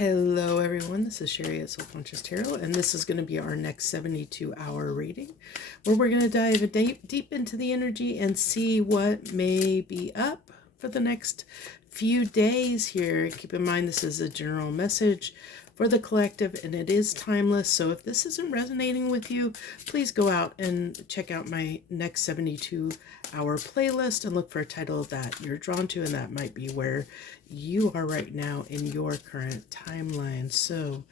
Hello everyone, this is Sherry at Soul Conscious Tarot, and this is going to be our next 72-hour reading, where we're going to dive deep into the energy and see what may be up for the next few days here. Keep in mind this is a general message for the collective and it is timeless, so if this isn't resonating with you, please go out and check out my next 72-hour playlist and look for a title that you're drawn to, and that might be where you are right now in your current timeline. So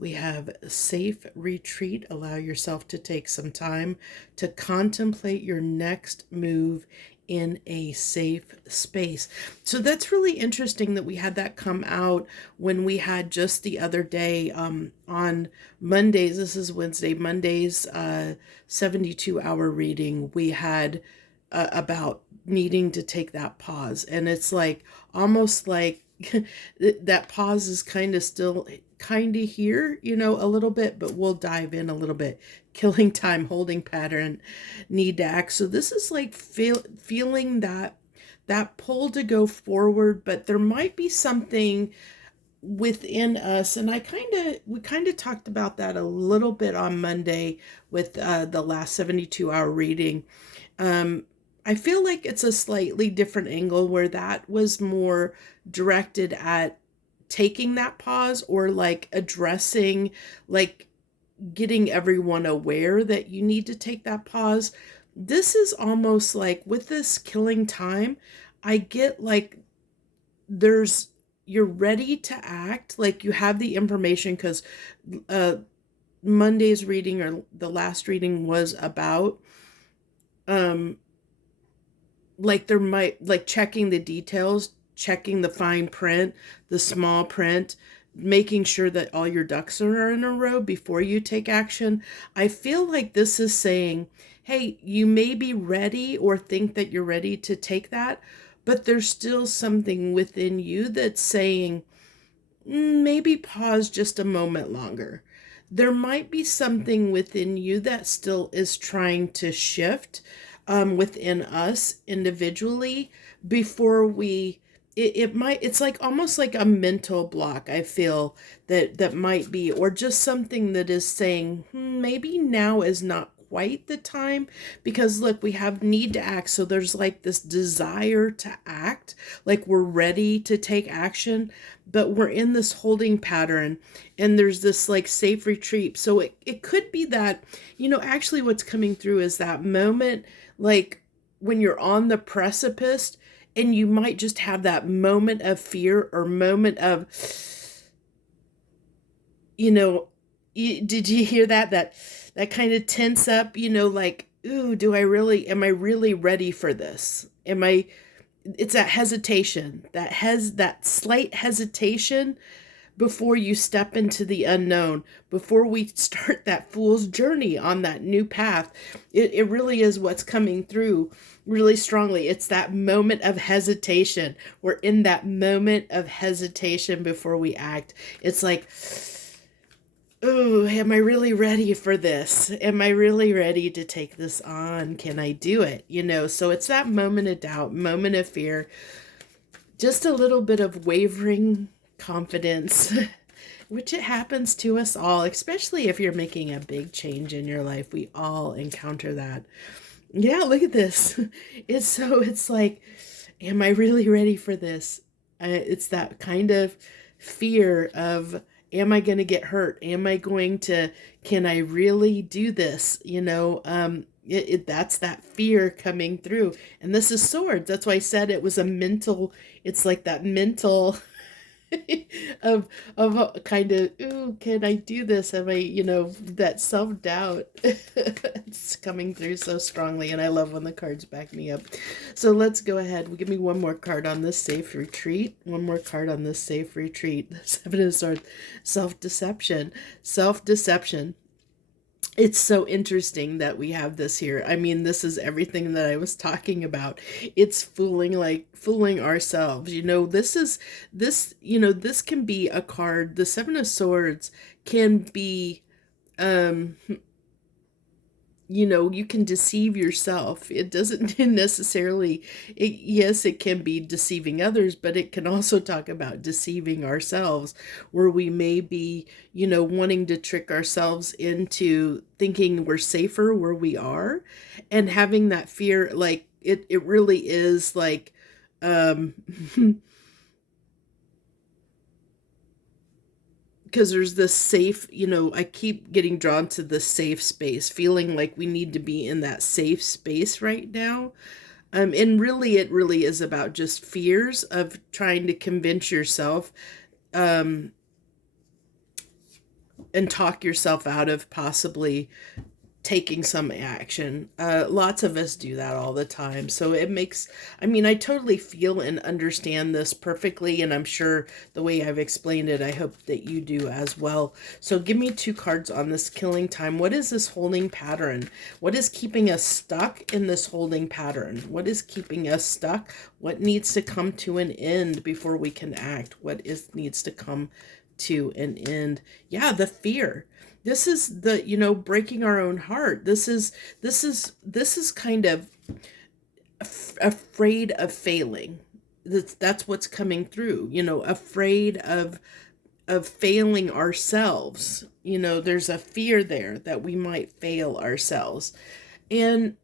we have safe retreat. Allow yourself to take some time to contemplate your next move in a safe space. So that's really interesting that we had that come out when we had just the other day on Mondays. This is Wednesday, Monday's 72-hour reading. We had about needing to take that pause, and it's like almost like that pause is kind of still kind of here, a little bit, but we'll dive in a little bit. Killing time, holding pattern, need to act. So this is like feeling that pull to go forward, but there might be something within us, and we kind of talked about that a little bit on Monday with the last 72-hour reading. I feel like it's a slightly different angle where that was more directed at taking that pause, or like addressing, like getting everyone aware that you need to take that pause. This is almost like with this killing time, I get like you're ready to act, like you have the information, because Monday's reading, or the last reading, was about like there might, like checking the details, checking the fine print, the small print, making sure that all your ducks are in a row before you take action. I feel like this is saying, hey, you may be ready or think that you're ready to take that, but there's still something within you that's saying, maybe pause just a moment longer. There might be something within you that still is trying to shift within us individually before it's like almost like a mental block. I feel that might be, or just something that is saying, maybe now is not quite the time, because look, we have need to act. So there's like this desire to act, like we're ready to take action, but we're in this holding pattern, and there's this like safe retreat. So it could be that, actually what's coming through is that moment, like when you're on the precipice, and you might just have that moment of fear, or moment of, did you hear that kind of tense up, like, ooh, am I really ready for this? It's that hesitation, that slight hesitation before you step into the unknown, before we start that fool's journey on that new path. It really is what's coming through really strongly. It's that moment of hesitation. We're in that moment of hesitation before we act. It's like, oh, am I really ready for this? Am I really ready to take this on? Can I do it? So it's that moment of doubt, moment of fear, just a little bit of wavering confidence, which it happens to us all, especially if you're making a big change in your life. We all encounter that. Yeah, look at this. It's like, am I really ready for this? It's that kind of fear of, am I going to get hurt? Can I really do this? That's that fear coming through. And this is swords. That's why I said it was it's like that mental of kind of, ooh, can I do this? Am I, that self-doubt. It's coming through so strongly, and I love when the cards back me up. So let's go ahead. Give me one more card on this safe retreat. One more card on this safe retreat. The Seven of Swords. Self-deception. Self-deception. It's so interesting that we have this here. I mean, this is everything that I was talking about. It's fooling ourselves. This can be a card. The Seven of Swords can be you can deceive yourself. It doesn't necessarily, yes, it can be deceiving others, but it can also talk about deceiving ourselves, where we may be, wanting to trick ourselves into thinking we're safer where we are, and having that fear. Like it really is like, um, because there's this safe, I keep getting drawn to the safe space, feeling like we need to be in that safe space right now. And really, it really is about just fears of trying to convince yourself, um, and talk yourself out of possibly taking some action. Lots of us do that all the time. So it makes, I mean, I totally feel and understand this perfectly. And I'm sure the way I've explained it, I hope that you do as well. So give me 2 cards on this killing time. What is this holding pattern? What is keeping us stuck in this holding pattern? What is keeping us stuck? What needs to come to an end before we can act? Needs to come to an end? Yeah, the fear. This is the, breaking our own heart. This is kind of afraid of failing. That's what's coming through, afraid of failing ourselves. There's a fear there that we might fail ourselves. And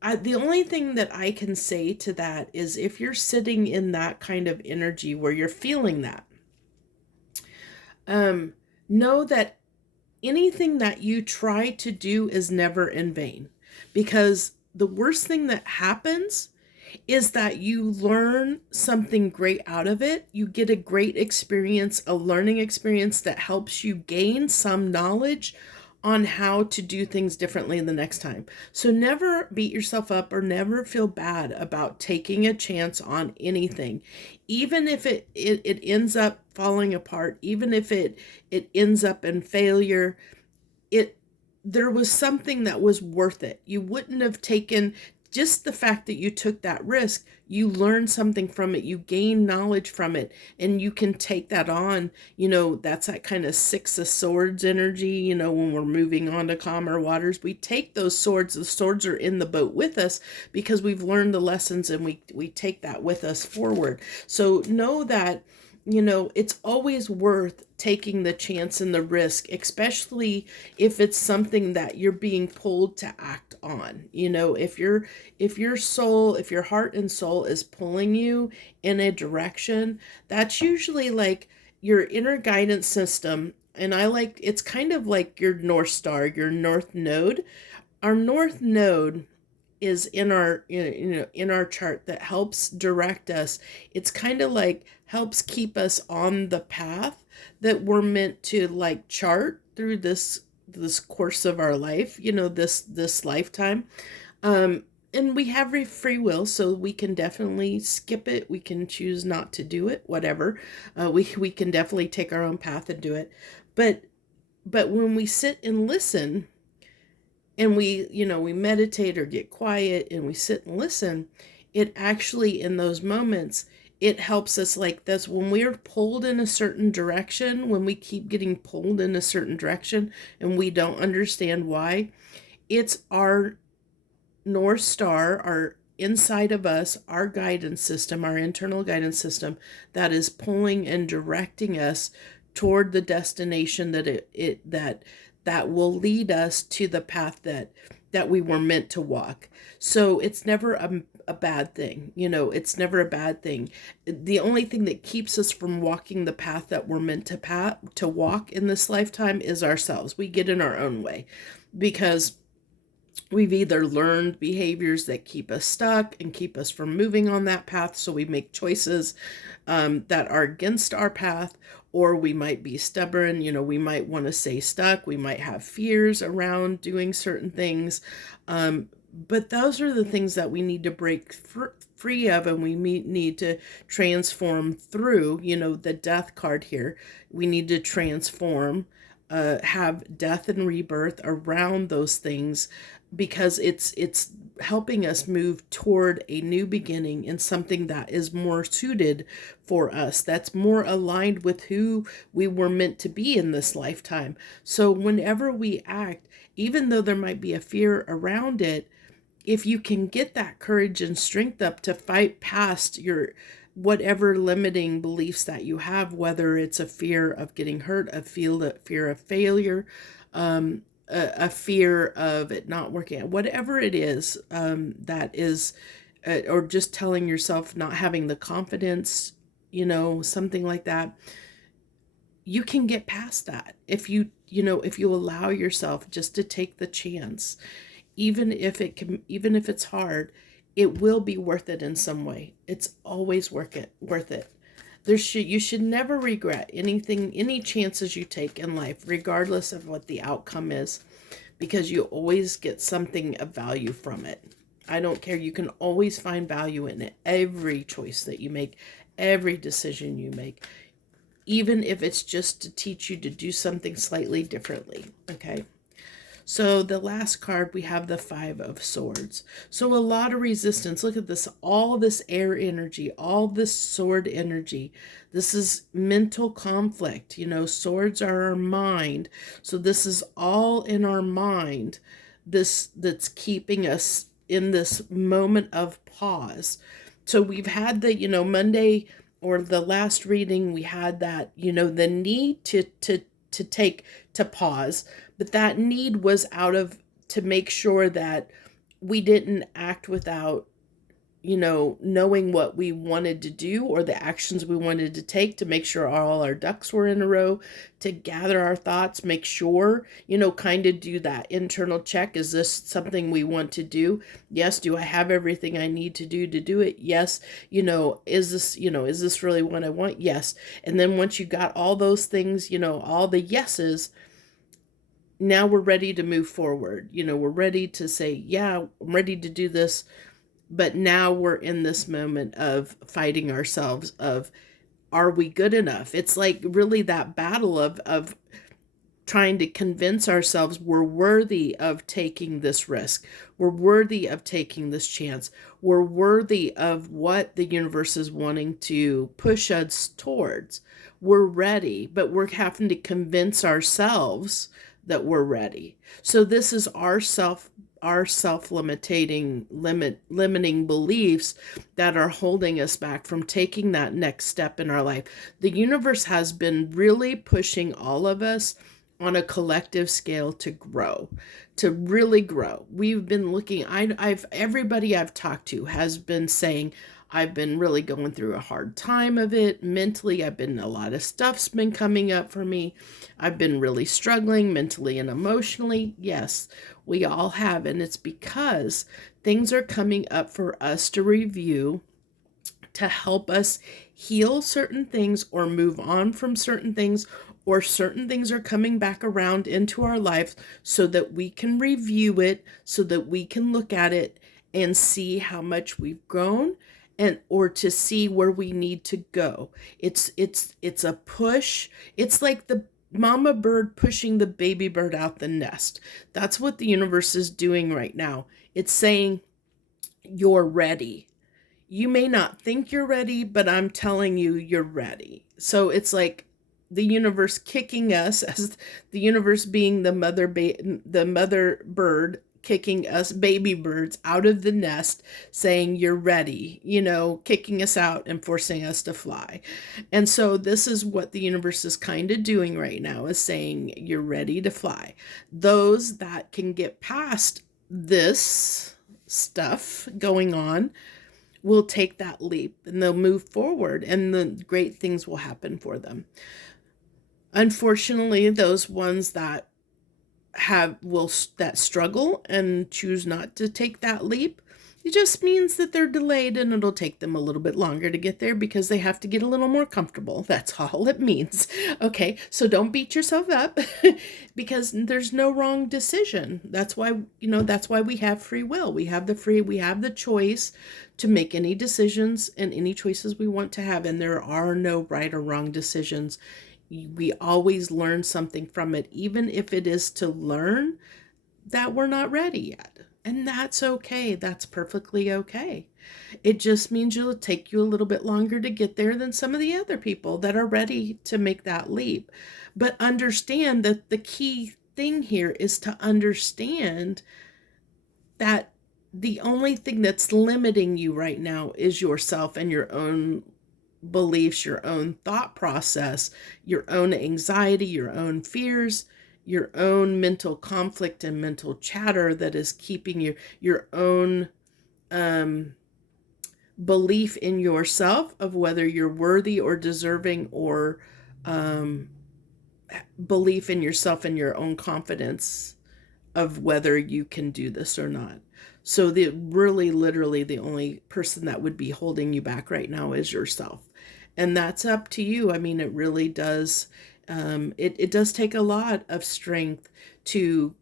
the only thing that I can say to that is, if you're sitting in that kind of energy where you're feeling that, know that anything that you try to do is never in vain, because the worst thing that happens is that you learn something great out of it. You get a great experience, a learning experience that helps you gain some knowledge on how to do things differently the next time. So never beat yourself up or never feel bad about taking a chance on anything. Even if it ends up falling apart, even if it ends up in failure, it there was something that was worth it. You wouldn't have taken, just the fact that you took that risk, you learned something from it, you gain knowledge from it, and you can take that on. That's that kind of 6 of Swords energy. When we're moving on to calmer waters, we take those swords. The swords are in the boat with us because we've learned the lessons, and we take that with us forward. So know that, it's always worth taking the chance and the risk, especially if it's something that you're being pulled to act on. If your heart and soul is pulling you in a direction, that's usually like your inner guidance system. And it's kind of like your North Star, your North Node. Our North Node is in our, in our chart, that helps direct us. It's kind of like helps keep us on the path that we're meant to, like, chart through this course of our life, this lifetime. And we have free will, so we can definitely skip it. We can choose not to do it, whatever. We can definitely take our own path and do it. But when we sit and listen, and we meditate or get quiet and we sit and listen, it actually, in those moments, it helps us. Like, that's when we're pulled in a certain direction, when we keep getting pulled in a certain direction and we don't understand why. It's our North Star, our inside of us, our guidance system, our internal guidance system, that is pulling and directing us toward the destination that will lead us to the path that we were meant to walk. So it's never a bad thing. It's never a bad thing. The only thing that keeps us from walking the path that we're meant to walk in this lifetime is ourselves. We get in our own way because we've either learned behaviors that keep us stuck and keep us from moving on that path, so we make choices that are against our path, or we might be stubborn. We might want to stay stuck. We might have fears around doing certain things. But those are the things that we need to break free of, and we need to transform through. The death card here, we need to transform, have death and rebirth around those things, because it's helping us move toward a new beginning and something that is more suited for us, that's more aligned with who we were meant to be in this lifetime. So whenever we act, even though there might be a fear around it, if you can get that courage and strength up to fight past your whatever limiting beliefs that you have, whether it's a fear of getting hurt, a fear of failure, a fear of it not working out, whatever it is, that is, or just telling yourself not having the confidence, something like that, you can get past that if if you allow yourself just to take the chance. Even if it's hard, it will be worth it in some way. It's always worth it. You should never regret any chances you take in life, regardless of what the outcome is, because you always get something of value from it. I don't care. You can always find value in it. Every choice that you make, every decision you make, even if it's just to teach you to do something slightly differently. Okay. So the last card, we have the Five of Swords. So a lot of resistance. Look at this, all this air energy, all this sword energy. This is mental conflict. Swords are our mind. So this is all in our mind. That's keeping us in this moment of pause. So we've had the, Monday or the last reading, we had that, the need to pause, but that need was to make sure that we didn't act without, knowing what we wanted to do or the actions we wanted to take, to make sure all our ducks were in a row, to gather our thoughts, make sure, kind of do that internal check. Is this something we want to do? Yes. Do I have everything I need to do it? Yes. Is this really what I want? Yes. And then once you got all those things, all the yeses, now we're ready to move forward. We're ready to say, yeah, I'm ready to do this. But now we're in this moment of fighting ourselves of, are we good enough? It's like really that battle of trying to convince ourselves we're worthy of taking this risk. We're worthy of taking this chance. We're worthy of what the universe is wanting to push us towards. We're ready, but we're having to convince ourselves that we're ready. So this is our self-limiting limiting beliefs that are holding us back from taking that next step in our life. The universe has been really pushing all of us on a collective scale to grow, to really grow. We've been looking, everybody I've talked to has been saying, I've been really going through a hard time of it mentally. A lot of stuff's been coming up for me. I've been really struggling mentally and emotionally. Yes, we all have. And it's because things are coming up for us to review, to help us heal certain things or move on from certain things, or certain things are coming back around into our lives so that we can review it, so that we can look at it and see how much we've grown, and or to see where we need to go. It's a push. It's like the mama bird pushing the baby bird out the nest. That's what the universe is doing right now. It's saying, you're ready. You may not think you're ready, but I'm telling you, you're ready. So it's like the universe kicking us, as the universe being the mother bird, kicking us baby birds out of the nest, saying you're ready, kicking us out and forcing us to fly. And so this is what the universe is kind of doing right now, is saying you're ready to fly. Those that can get past this stuff going on will take that leap, and they'll move forward, and the great things will happen for them. Unfortunately, those ones that struggle and choose not to take that leap, it just means that they're delayed, and it'll take them a little bit longer to get there because they have to get a little more comfortable. That's all it means. Okay, so don't beat yourself up because there's no wrong decision. That's why we have free will. We have the choice to make any decisions and any choices we want to have, and there are no right or wrong decisions. We always learn something from it, even if it is to learn that we're not ready yet. And that's okay. That's perfectly okay. It just means it'll take you a little bit longer to get there than some of the other people that are ready to make that leap. But understand that the key thing here is to understand that the only thing that's limiting you right now is yourself and your own beliefs, your own thought process, your own anxiety, your own fears, your own mental conflict and mental chatter that is keeping you, your own um, belief in yourself of whether you're worthy or deserving, or um, belief in yourself and your own confidence of whether you can do this or not. So the really literally the only person that would be holding you back right now is yourself. And that's up to you. I mean, it really does it does take a lot of strength to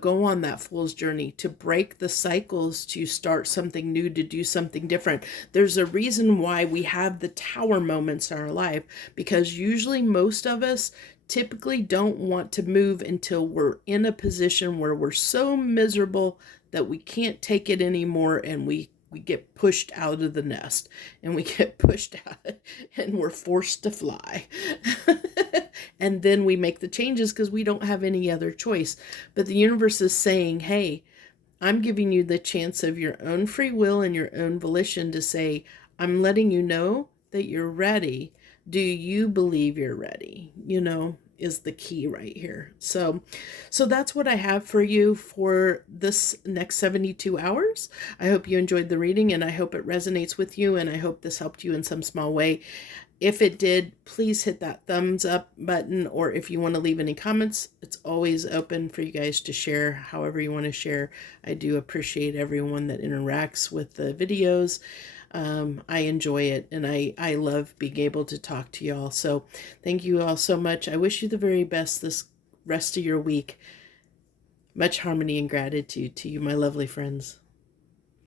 go on that fool's journey, to break the cycles, to start something new, to do something different. There's a reason why we have the tower moments in our life, because usually most of us typically don't want to move until we're in a position where we're so miserable that we can't take it anymore, and we get pushed out of the nest, and we get pushed out and we're forced to fly. And then we make the changes because we don't have any other choice. But the universe is saying, hey, I'm giving you the chance of your own free will and your own volition to say, I'm letting you know that you're ready. Do you believe you're ready? Is the key right here. So that's what I have for you for this next 72 hours. I hope you enjoyed the reading, and I hope it resonates with you, and I hope this helped you in some small way. If it did, please hit that thumbs up button, or if you want to leave any comments, it's always open for you guys to share however you want to share. I do appreciate everyone that interacts with the videos. I enjoy it, and I love being able to talk to y'all. So thank you all so much. I wish you the very best this rest of your week. Much harmony and gratitude to you, my lovely friends.